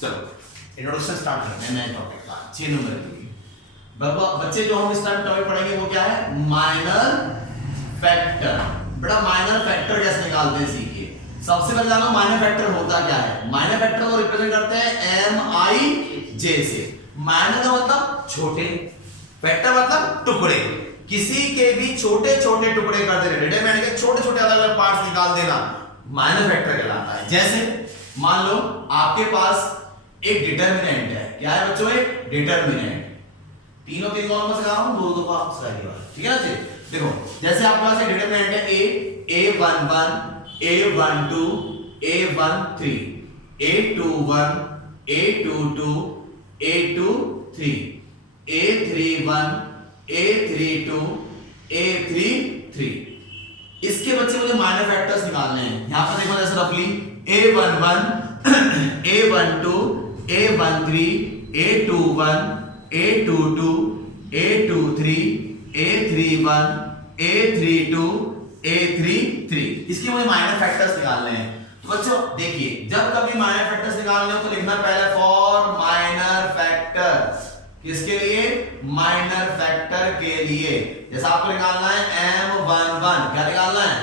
चलो introduction start करते हैं नए टॉपिक का 6 नंबर के लिए। बच्चे जो हम इस टाइम टॉपिक पढ़ेंगे वो क्या है, माइनर फैक्टर। बेटा माइनर फैक्टर कैसे निकालते हैं सीखिए। सबसे पहले जानो माइनर फैक्टर होता क्या है। माइनर फैक्टर को रिप्रेजेंट करते हैं MIJ से। माइनर का मतलब छोटे, फैक्टर मतलब टुकड़े, किसी के भी छोटे छोटे टुकड़े कर देना, डिटरमिनेंट के छोटे छोटे अलग अलग पार्ट्स निकाल देना माइनर फैक्टर कहलाता है। जैसे मान लो आपके पास एक डिटरमिनेंट है, क्या है बच्चों, एक डिटरमिनेंट। तीनों तीन कॉलम में से रहा हूं, दो दो का ठीक है ना जी। देखो जैसे आपके पास एक डिटरमिनेंट है A11 A12 A13 A21 A22 A23 A31 A32 A33। इसके बच्चे मुझे माइनर फैक्टर्स निकालने हैं। यहां पर देखो जैसे रफली A11 A12 A13 A21 A22 A23 A31 A32 A33। इसके मुझे माइनर फैक्टर्स निकालने हैं। तो बच्चों देखिए, जब कभी माइनर फैक्टर्स निकालने हो तो लिखना पहले फॉर माइनर फैक्टर। किसके लिए, माइनर फैक्टर के लिए। जैसा आपको निकालना है M11, क्या निकालना है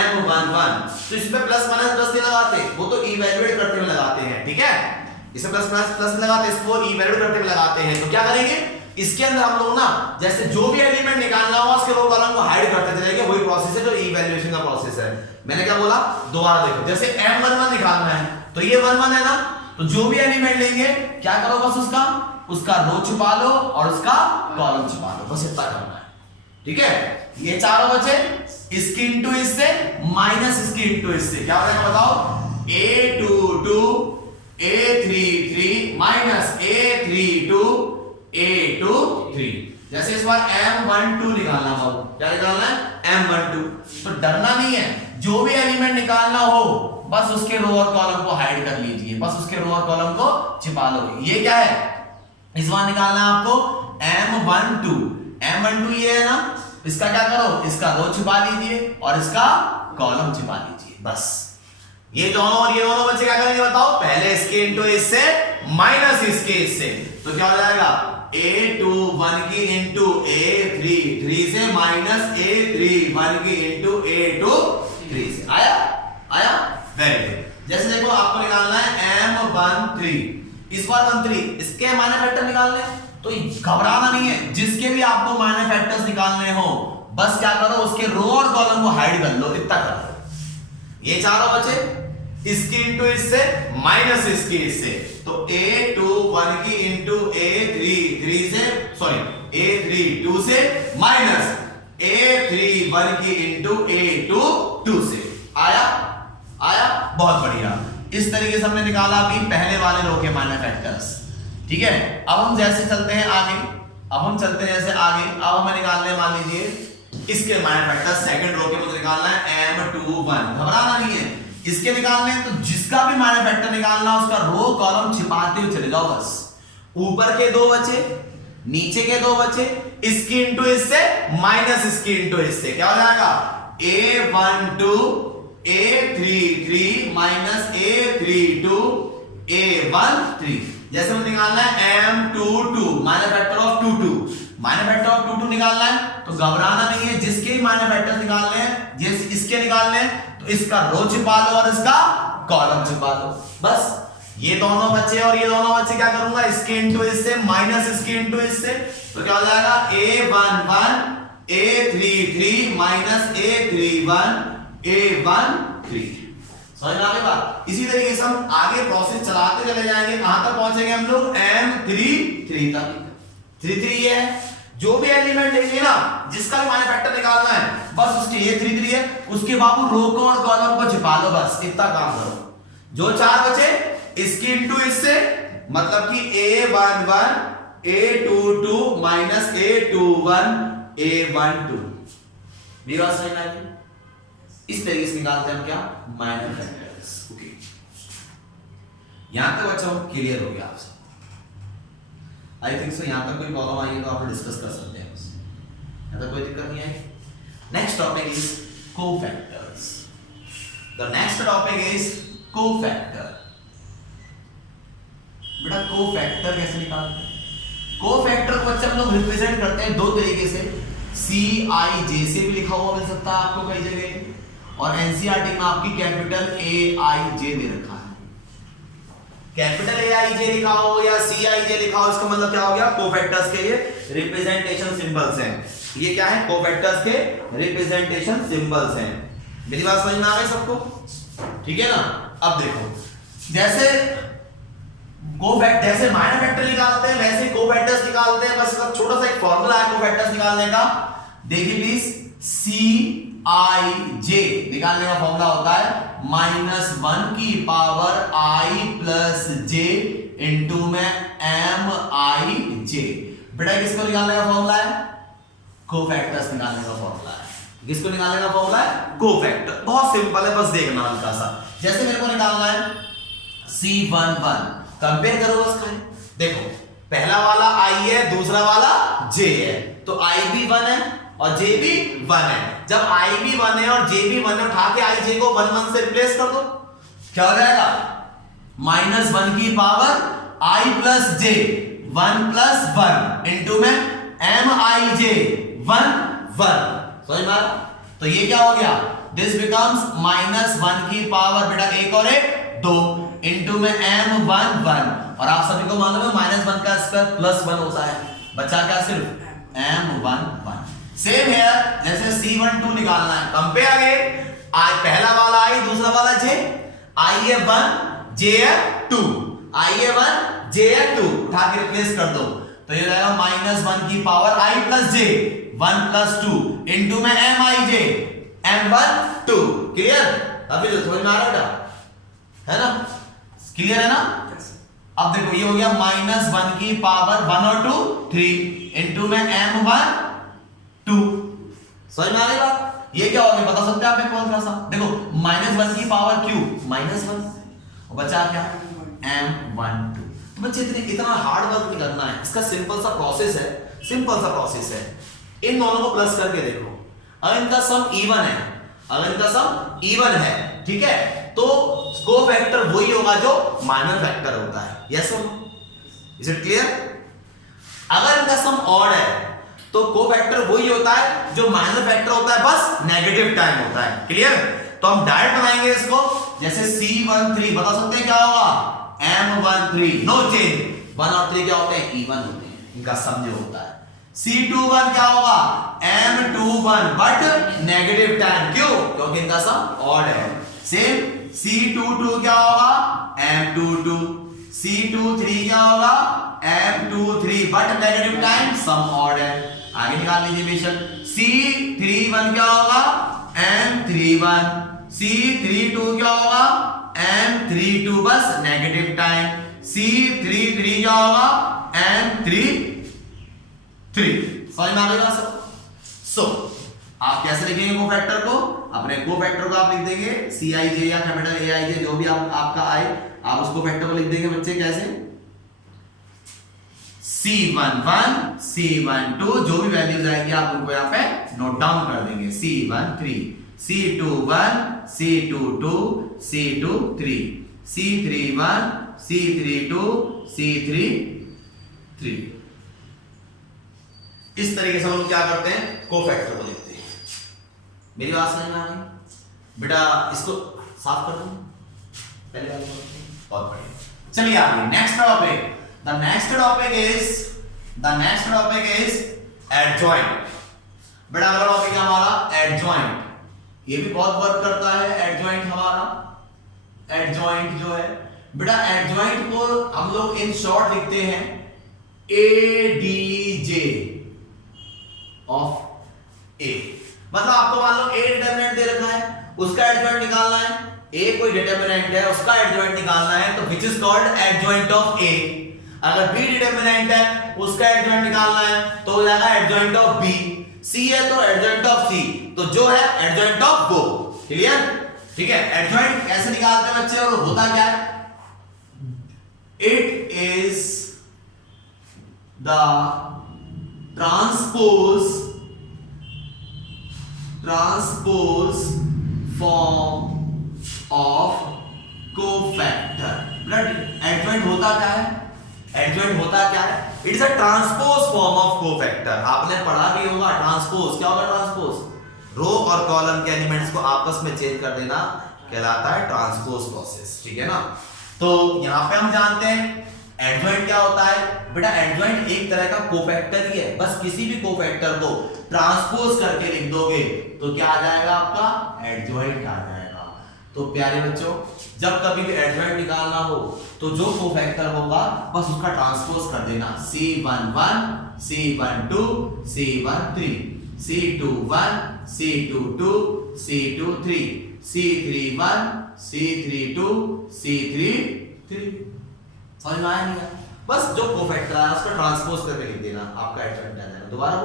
M11, तो इसमें प्लस माइनस प्लस नहीं लगाते, वो तो इवैल्यूएट करते हुए लगाते हैं, ठीक है। इसमें प्लस माइनस प्लस लगाते, इसको इवैल्यूएट करते हुए लगाते हैं। तो क्या करेंगे, इसके अंदर हम लोग ना जैसे जो भी एलिमेंट निकालना होगा उसके रो कॉलम को हाइड करते चलेंगे। वही प्रोसेस है जो इवैल्यूएशन का प्रोसेस है। मैंने क्या बोला, दोबारा देखो, जैसे M11 निकालना है तो ये 11 है ना, तो जो भी एलिमेंट लेंगे क्या करो, बस उसका रो छुपा लो और उसका कॉलम छुपा लो, बस इतना करना है, ठीक है। ये चारों बचे, इसकी इंटू इससे माइनस इसकी इंटू इससे क्या हो जाएगा बताओ, A22 A33 minus A32 A23। जैसे इस बार M12 निकालना बाबू, क्या निकालना है M12। तो डरना नहीं है, जो भी एलिमेंट निकालना हो बस उसके रो और कॉलम को हाइड कर लीजिए, बस उसके रो और कॉलम को छिपा लो। ये क्या है, इस बार निकालना है आपको M12 ये है ना, इसका क्या करो, इसका रो छिपा लीजिए और इसका कॉलम छिपा लीजिए, बस। ये दोनों और ये दोनों बच्चे क्या करेंगे बताओ, पहले इसके इंटू इससे माइनस इसके इससे, तो क्या हो जाएगा A21 की इंटू A33 से माइनस A31 की इंटू A23 से। आया वेरी गुड। जैसे देखो आपको निकालना है M13, इस बार 13, इसके माइनर फैक्टर निकालने, तो घबराना नहीं है। जिसके भी आपको माइनर फैक्टर्स निकालने हो बस क्या करो, उसके रो और कॉलम को हाइड कर लो, इतना कर लो। ये चारों बचे, इसकी इंटू इससे माइनस इसकी इससे, तो A21 की इंटू A33 से, सॉरी A32 से माइनस A31 की इंटू A22 से। आया बहुत बढ़िया। इस तरीके से हमने निकाला अभी पहले वाले रो के माइनर फैक्टर्स, ठीक है। अब हम जैसे चलते हैं आगे, जैसे आगे, अब हमें निकालने, मान लीजिए इसके माइनर फैक्टर्स सेकंड रो के मुझे निकालना है M21। घबराना नहीं है, इसके निकालने हैं तो जिसका भी माइनर फैक्टर निकालना उसका रो कॉलम छिपाते हुए चले जाओ, बस। ऊपर के दो बचे, नीचे के दो बचे, इसकी इंटू इससे माइनस इसकी इंटू इससे, क्या हो जाएगा A12 A33 minus A32 A13। जैसे मुझे निकालना है M22, minor factor of 22, minor factor of 22 निकालना है तो घबराना नहीं है। जिसके भी माइनर फैक्टर निकालने हैं, जिस इसके निकालने हैं तो इसका रो छिपा लो और इसका कॉलम छिपा लो, बस। ये दोनों बच्चे और ये दोनों बच्चे क्या करूंगा, इसके इंटू इससे माइनस इसके इंटू इससे, तो क्या हो जाएगा A11 A33 minus A31 A13। समझ में आ गई बात। इसी तरीके से हम आगे प्रोसेस चलाते चले जाएंगे, कहां तक पहुंचेंगे हम लोग, M33 तक। 33 ये है, जो भी एलिमेंट लेंगे ना, जिसका भी माइनर फैक्टर निकालना है बस उसके ये 33 है, उसके बाबू रो को और कॉलम को छिपा लो, बस इतना काम करो। जो चार बचे इसकी इंटू इससे, मतलब कि A11 A22 minus A21 A12। मेरी बात समझ में आई? इस तरीके से निकालते हैं हम क्या, माइनर फैक्टर्स। ओके, यहां तक बच्चों क्लियर हो गया आपसे? I think so. यहां तक कोई प्रॉब्लम आई है तो आप डिस्कस कर सकते हैं, यहां तक कोई दिक्कत नहीं आई। Next topic is cofactors. The next topic is cofactor. Cofactor कैसे निकालते हैं? कोफैक्टर को बच्चे हम लोग रिप्रेजेंट करते हैं दो तरीके से, CIJ से भी लिखा हुआ मिल सकता है आपको कई जगह, और एनसीईआरटी में आपकी कैपिटल AIJ दे रखा है। कैपिटल AIJ लिखा हो या CIJ लिखा हो, इसका मतलब क्या हो गया? कोफैक्टर्स के ये रिप्रेजेंटेशन सिंबल्स हैं। ये क्या है? कोफैक्टर्स के रिप्रेजेंटेशन सिंबल्स हैं। मेरी बात समझ में आ गई सबको? ठीक है ना? अब देखो, जैसे माइनर फैक्टर निकालते हैं वैसे कोफैक्टर्स निकालते हैं। बस इसका छोटा सा एक फॉर्मूला है कोफैक्टर्स निकालने का, देखिए प्लीज। CIJ निकालने का फॉर्मूला होता है -1 की power I plus J into में MIJ। बेटा किसको निकालने का फॉर्मूला है? कोफैक्टर्स निकालने का फॉर्मूला है। किसको निकालने का फॉर्मूला है? कोफैक्टर। बहुत सिंपल है, बस देखना हल्का सा। जैसे मेरे को निकालना है C11, कंपेयर करो बस खाली। देखो पहला वाला I है, दूसरा वाला J है, तो I भी 1 है और J भी 1 है। जब I भी 1 है और J भी 1 है, उठा के IJ को 1 1 से रिप्लेस कर दो, क्या हो जाएगा? -1 की power I plus J 1 plus 1 into में MIJ 1 1। समझ में आ रहा? तो ये क्या हो गया? दिस बिकम्स -1 की पावर बेटा 1 और 1 2 इंटू में M1 1। और आप सभी को मालूम है -1 का स्क्वायर +1 होता है, बचा क्या? सिर्फ M1 1। सेम है, जैसे C12 निकालना है, कंपेयर अगेन। पहला वाला I, दूसरा वाला J। I है 1, J है 2। I है 1, J है 2, उठा के रिप्लेस कर दो, तो ये हो जाएगा -1 की power I plus J 1 plus 2 into में MIJ M1 2। क्लियर? अभी तो समझ में आ रहा है ना? क्लियर है ना? अब देखो ये हो गया -1 की पावर 1 और 2 3 इंटू में M1 2। समझ में आ रही बात? ये क्या हो गया बता सकते हैं आप? कौन सा? देखो -1 की पावर क्यूब -1 और बचा क्या? M1 2। तो बच्चे इतना हार्ड वर्क नहीं करना है, इसका सिंपल सा प्रोसेस है, सिंपल सा प्रोसेस है। इन दोनों को प्लस करके देखो, अगर इनका सम इवन है, अगर इनका सम इवन है, ठीक है, तो कोफैक्टर वही होगा जो माइनर फैक्टर होता है। यस और नो? Is it clear? अगर इनका सम ऑड है तो कोफैक्टर वही होता है जो माइनर फैक्टर होता है, बस नेगेटिव टाइम होता है। क्लियर? तो हम डायरेक्ट बनाएंगे इसको, जैसे C13 बता सकते हैं क्या होगा? M13 no change. 1 और 3 क्या होते हैं? इवन होते हैं, इनका सम जो होता है। C21 क्या होगा? M21 बट नेगेटिव टाइम, क्यों? क्योंकि इनका सम ऑड है। सेम C22 क्या होगा? M22। C23 क्या होगा? M23 but negative time, sum odd है। आगे निकाल लीजिए बेशक। C31 क्या होगा? M31। C32 क्या होगा? M32 बस नेगेटिव टाइम। C33 क्या होगा? M33। समझ में आ गया सब? सो आप कैसे लिखेंगे कोफैक्टर को? अपने कोफैक्टर को आप लिख देंगे CIJ या कैपिटल AIJ, जो भी आपका आए, आप उसको फैक्टर को लिख देंगे बच्चे कैसे? C11 C12 जो भी वैल्यूज आएंगे आप उनको यहाँ पे नोट डाउन कर देंगे। C13 C21 C22 C23 C31 C32 C33। इस तरीके से हम लोग क्या करते हैं? कोफैक्टर को लिखते हैं। मेरी बात समझ में आ गई? बेटा इसको साफ कर दो पहले वाले को। बहुत बढ़िया, चलिए आगे next topic. The next topic is adjoint. बेटा अगला टॉपिक है हमारा एडजॉइंट। ये भी बहुत वर्क करता है एडजॉइंट हमारा। एडजॉइंट जो है बेटा, एडजॉइंट को हम लोग इन शॉर्ट लिखते हैं ADJ ऑफ A। मतलब आपको मान लो A डिटरमिनेंट दे रखा है, उसका एडजॉइंट निकालना है। A कोई डिटरमिनेंट है, उसका एडजॉइंट निकालना है, तो which is called adjoint of A। अगर B डिटरमिनेंट है, उसका एडजॉइंट निकालना है, तो हो जाएगा एडजॉइंट ऑफ B। C है तो एडजॉइंट ऑफ C, तो जो है एडजॉइंट ऑफ वो। क्लियर? ठीक है। एडजॉइंट कैसे निकालते हैं बच्चे और होता क्या है? It is the transpose form of cofactor. Adjoint होता क्या है? एडजॉइंट होता क्या है? It is a transpose form of cofactor. आपने पढ़ा भी होगा ट्रांसपोज। क्या होगा ट्रांसपोज? रो और कॉलम के एलिमेंट्स को आपस में चेंज कर देना कहलाता है ट्रांसपोज प्रोसेस, ठीक है ना। तो यहां पे हम जानते हैं एडजॉइंट क्या होता है। बेटा एडजॉइंट एक तरह का कोफैक्टर ही है, बस किसी भी कोफैक्टर को ट्रांसपोज करके लिख दोगे तो क्या आ जाएगा? आपका एडजॉइंट आ जाएगा। तो प्यारे बच्चों, जब कभी भी एडजॉइंट निकालना हो तो जो कोफैक्टर होगा बस उसका ट्रांसपोज कर देना। C11 C12 C13 C21 C22 C23 C31 C32 C33। समझ में आया नहीं? बस जो कोफैक्टर है उसका ट्रांसपोज करके लिख देना, आपका एडजॉइंट आ जाएगा। दोबारा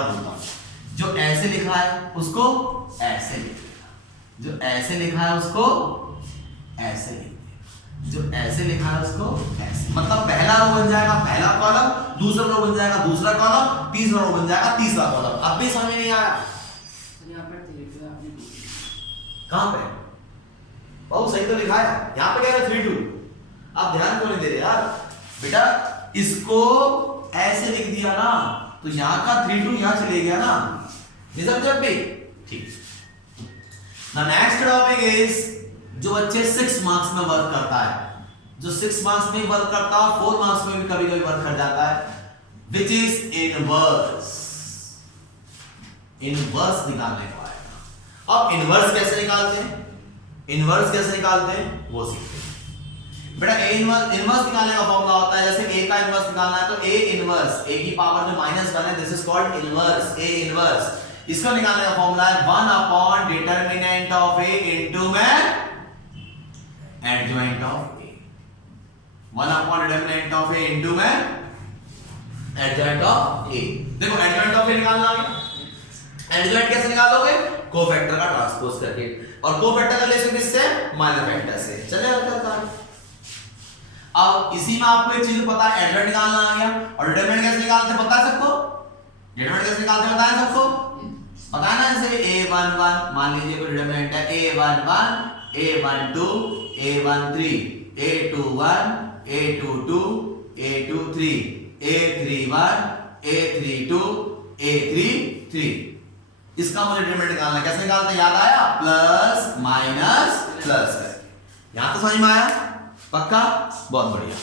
बोलता हूं, जो ऐसे लिखा है उसको ऐसे लिख देना, जो ऐसे लिखा है उसको ऐसे लिख देना, जो ऐसे लिखा है उसको ऐसे। मतलब पहला रो बन जाएगा पहला कॉलम, दूसरा रो बन जाएगा दूसरा कॉलम, तीसरा रो बन जाएगा तीसरा कॉलम। अब भी समझ में नहीं आया? कहां पे? बहुत सही तो लिखा है, यहां पे कह रहा 3 2। आप ध्यान क्यों नहीं दे रहे यार? बेटा इसको ऐसे लिख दिया ना तो यहां का 3 2 यहां चले गया ना, ये समझे अब भी? ठीक। ना नेक्स्ट टॉपिक इज जो बच्चे 6 मार्क्स में वर्क करता है, जो 6 मार्क्स में वर्क करता है 4 मार्क्स में भी कभी-कभी वर्क कर जाता है, व्हिच इज इनवर्स। इनवर्स निकालने को आएगा। अब इनवर्स कैसे निकालते हैं, इनवर्स कैसे निकालते हैं वो सीखते हैं। बेटा ए इनवर्स निकालने का फॉर्मूला होता है, जैसे a का इनवर्स निकालना है तो a इनवर्स, a की पावर जो -1 है, this is called inverse, a inverse. इसको निकालने का फॉर्मूला है 1 upon determinant of a into में adjoint of a। 1 upon determinant of a into में एडजॉइंट ऑफ a। देखो एडजॉइंट ऑफ a निकालना आ गया। एडजॉइंट कैसे निकालोगे? कोफैक्टर का ट्रांसपोज करके, और कोफैक्टर का रिलेशन किससे? माइनर फैक्टर से। चलेगा। अब इसी में आपको एक चीज पता है, एडजॉइंट निकालना आ गया। और डिटरमिनेंट कैसे निकालते पता है सबको? डिटरमिनेंट कैसे निकालते पता है सबको? पता है ना, जैसे a11 मान लीजिए कोई डिटरमिनेंट है, a11 a12 a13 a21 a22 a23 a31 a32 a33। इसका मुझे डिटरमिनेंट निकालना है। कैसे निकालते हैं? याद आया? Plus minus plus. यहां तो समझ में आया? पक्का? बहुत बढ़िया।